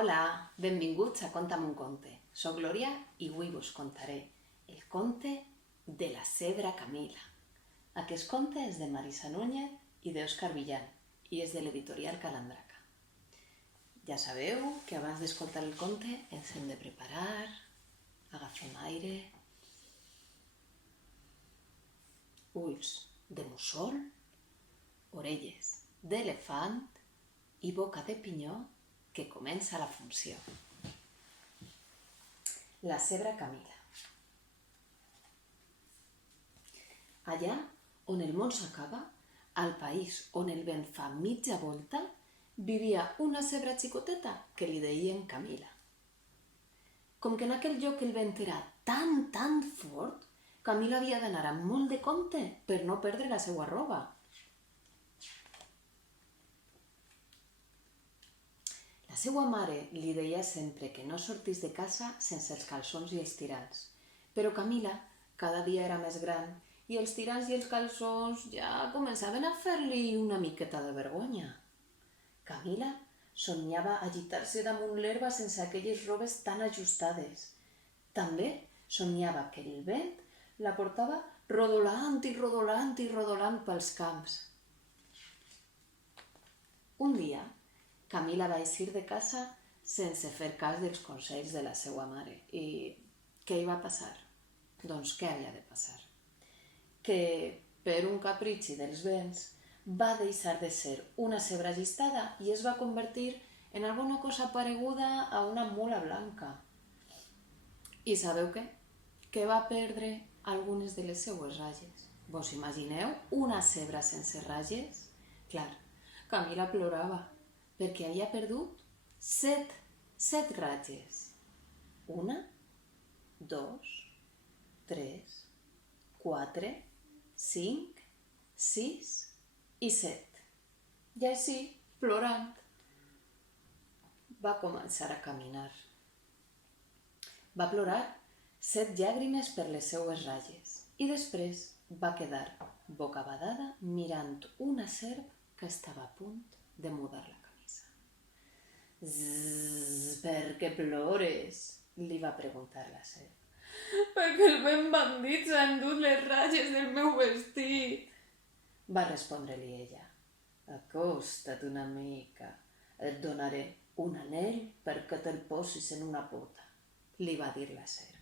Hola, benvinguts a Conta'm un conte. Soc Glòria i avui vos contaré el conte de la cebra Camila. Aquest conte és de Marisa Núñez i d'Òscar Villan i és de l'editorial Calandraca. Ja sabeu que abans d'escoltar el conte ens hem de preparar, agafem aire, ulls de mussol, orelles d'elefant i boca de pinyó, que comença la funció. La cebra Camila. Allà on el món s'acaba, al país on el vent fa mitja volta, vivia una cebra xicoteta que li deien Camila. Com que en aquell lloc el vent era tan fort, Camila havia d'anar amb molt de compte per no perdre la seva roba. La seva mare li deia sempre que no sortís de casa sense els calçons i els tirants, però Camila cada dia era més gran i els tirants i els calçons ja començaven a fer-li una miqueta de vergonya. Camila somiava agitar-se damunt l'herba sense aquelles robes tan ajustades. També somiava que el vent la portava rodolant i rodolant pels camps. Un dia, Camila va eixir de casa sense fer cas dels consells de la seva mare. I què hi va passar? Doncs què havia de passar? Que per un capritxi dels vents va deixar de ser una cebra llistada i es va convertir en alguna cosa pareguda a una mula blanca. I sabeu què? Que va perdre algunes de les seues ratlles. Vos imagineu una cebra sense ratlles? Clar, Camila plorava, perquè havia perdut set ratlles. 1, 2, 3, 4, 5, 6 i 7. I així, plorant, va començar a caminar. Va plorar 7 llàgrimes per les seues ratlles i després va quedar bocabadada mirant una serp que estava a punt de mudar la camisa. Per què plores? Li va preguntar la serp. Perquè el vent bandit s'ha endut les ratlles del meu vestit, va respondre-li ella. Acosta't una mica, et donaré un anell perquè te'l posis en una pota, li va dir la serp.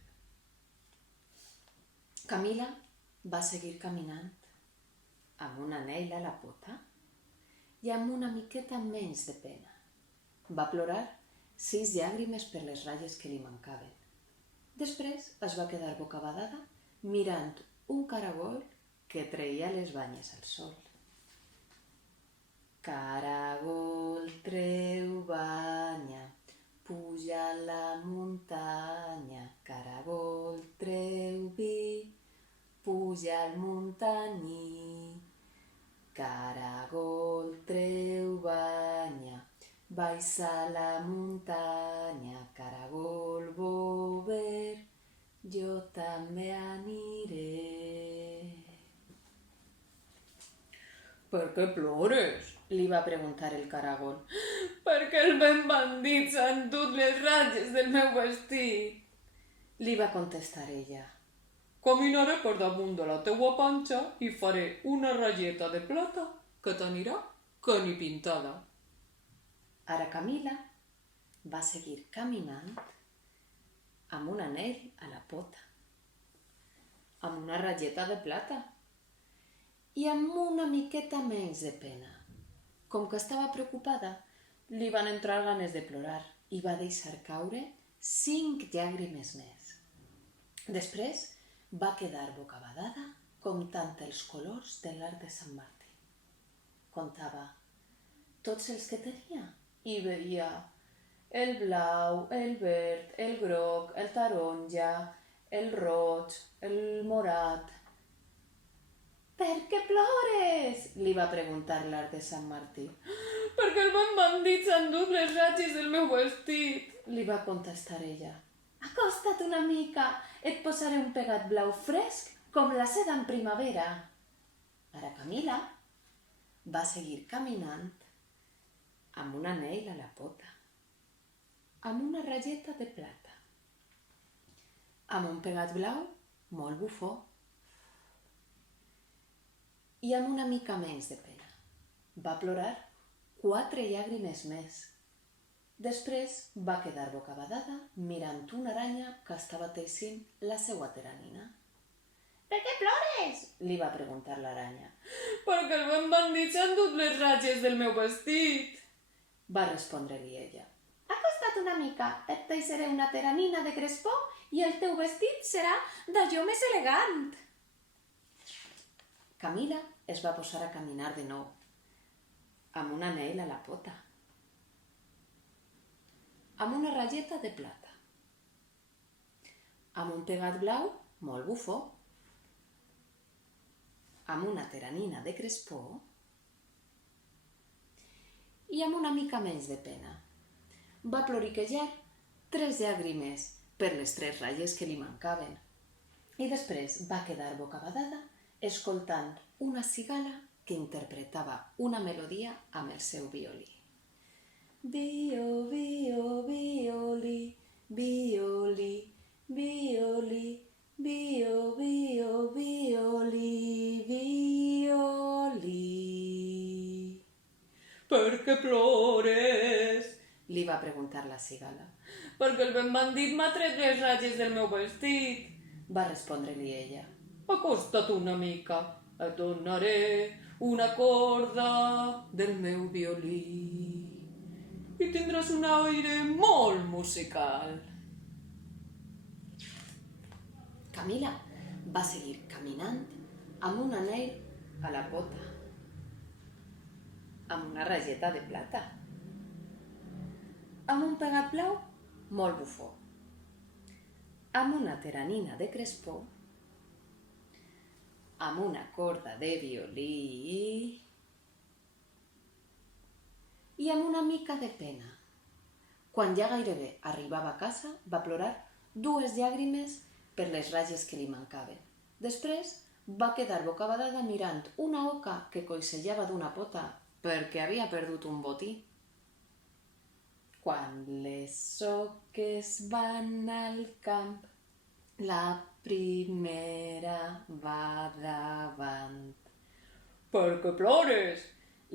Camila va seguir caminant amb un anell a la pota i amb una miqueta menys de pena. Va plorar 6 llàgrimes per les ratlles que li mancaven. Després es va quedar bocabadada mirant un caragol que treia les banyes al sol. Caragol treu banya, puja a la muntanya. Caragol treu vi, puja al muntaní. Caragol treu banya, baixa a la muntanya. Caragol bover, jo també aniré. Per què plores? Li va preguntar el caragol. Perquè el vent bandit s'ha endut les ratlles del meu vestit, li va contestar ella. Caminaré per damunt de la teua panxa i faré una ratlleta de plata que t'anirà que ni pintada. Ara Camila va seguir caminant amb un anell a la pota, amb una ratlleta de plata i amb una miqueta menys de pena. Com que estava preocupada, li van entrar ganes de plorar i va deixar caure 5 llàgrimes més. Després va quedar bocabadada comptant els colors de l'arc de Sant Martí. Comptava tots els que tenia i veia el blau, el verd, el groc, el taronja, el roig, el morat. Per què plores? Li va preguntar l'arc de Sant Martí. Perquè el vent bandit s'ha endut les ratlles del meu vestit, li va contestar ella. Acosta't una mica, et posaré un pegat blau fresc com la seda en primavera. Ara Camila va seguir caminant amb un anell a la pota. amb una ratlleta de plata. Amb un pegat blau molt bufó i amb una mica menys de pena. Va plorar 4 llàgrimes més. Després va quedar bocabadada mirant una aranya que estava teixint la seva teranina. «Per què plores?», li va preguntar l'aranya. «Perquè el vent bandit s'ha endut les ratlles del meu vestit», va respondre-li ella. «Acosta't una mica, et teixiré una teranina de crespó i el teu vestit serà d'allò més elegant». Camila es va posar a caminar de nou, amb un anell a la pota, amb una ratlleta de plata, amb un pegat blau molt bufó, amb una teranina de crespó i amb una mica menys de pena. Va ploriquejar 3 llàgrimes per les 3 ratlles que li mancaven i després va quedar bocabadada escoltant una cigala que interpretava una melodia amb el seu violí. Vio, vio, violí, violí, violí, vio, vio, violí, violí. «Per què plores?», li va preguntar la cigala. «Perquè el vent bandit m'ha tret les ratlles del meu vestit», va respondre-li ella. «Acosta't una mica, et donaré una corda del meu violí i tindràs un aire molt musical». Camila va seguir caminant amb un anell a la pota, amb una ratlleta de plata, amb un pegat blau molt bufó, amb una teranina de crespó, amb una corda de violí i amb una mica de pena. Quan ja gairebé arribava a casa, va plorar 2 llàgrimes per les ratlles que li mancaven. Després va quedar bocabadada mirant una oca que coixejava d'una pota perquè havia perdut un botí. Quan les oques van al camp, la primera va davant. «Per què plores?»,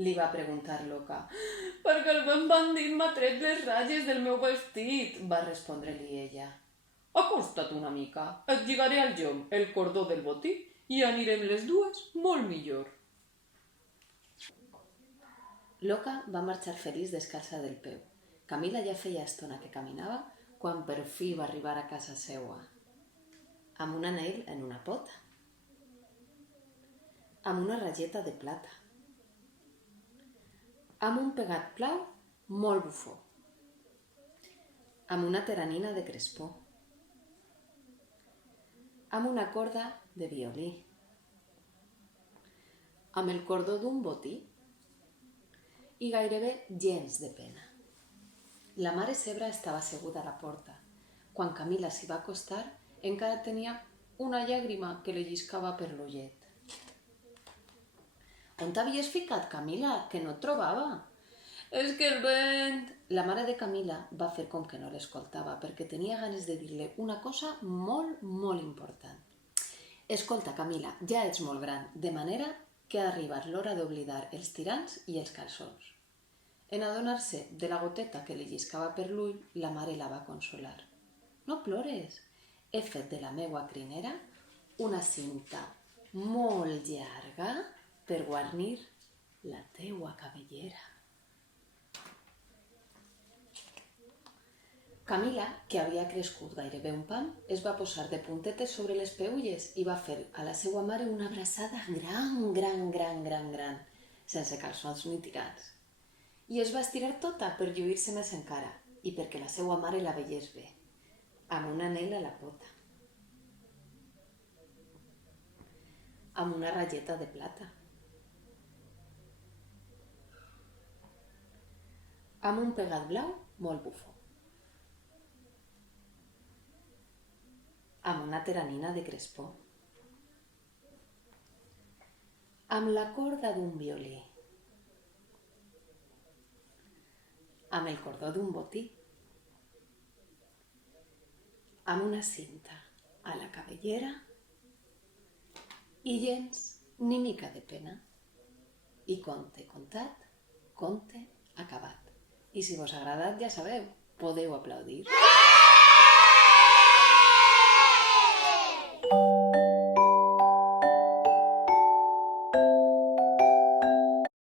li va preguntar l'oca. «Perquè el vent bandit m'ha tret les ratlles del meu vestit», va respondre-li ella. «Acosta't una mica, et lligaré al llom el cordó del botí i anirem les dues molt millor». L'oca va marxar feliç descalça del peu. Camila ja feia estona que caminava quan per fi va arribar a casa seua, amb un anell en una pota, amb una ratlleta de plata, amb un pegat blau molt bufó, amb una teranina de crespó, amb una corda de violí, amb el cordó d'un botí i gairebé gens de pena. La mare Zebra estava asseguda a la porta. Quan Camila s'hi va acostar, encara tenia una llàgrima que li lliscava per l'ullet. «On t'havies ficat, Camila, que no et trobava?» «És que el vent...» La mare de Camila va fer com que no l'escoltava perquè tenia ganes de dir-li una cosa molt, molt important. «Escolta, Camila, ja ets molt gran, de manera que ha arribat l'hora d'oblidar els tirants i els calçons». En adonar-se de la goteta que li lliscava per l'ull, la mare la va consolar. «No plores, he fet de la meua crinera una cinta molt llarga per guarnir la teua cabellera». Camila, que havia crescut gairebé un pam, es va posar de puntetes sobre les peülles i va fer a la seva mare una abraçada gran, sense calçons ni tirants. I es va estirar tota per lluir-se més encara i perquè la seva mare la veiés bé, amb un anell a la pota, amb una ratlleta de plata, amb un pegat blau molt bufó, amb una teranina de crespó, amb la corda d'un violí, amb el cordó d'un botí amb una cinta a la cabellera i gens ni mica de pena. I conte contat, conte acabat. I si vos ha agradat, ja sabeu, podeu aplaudir.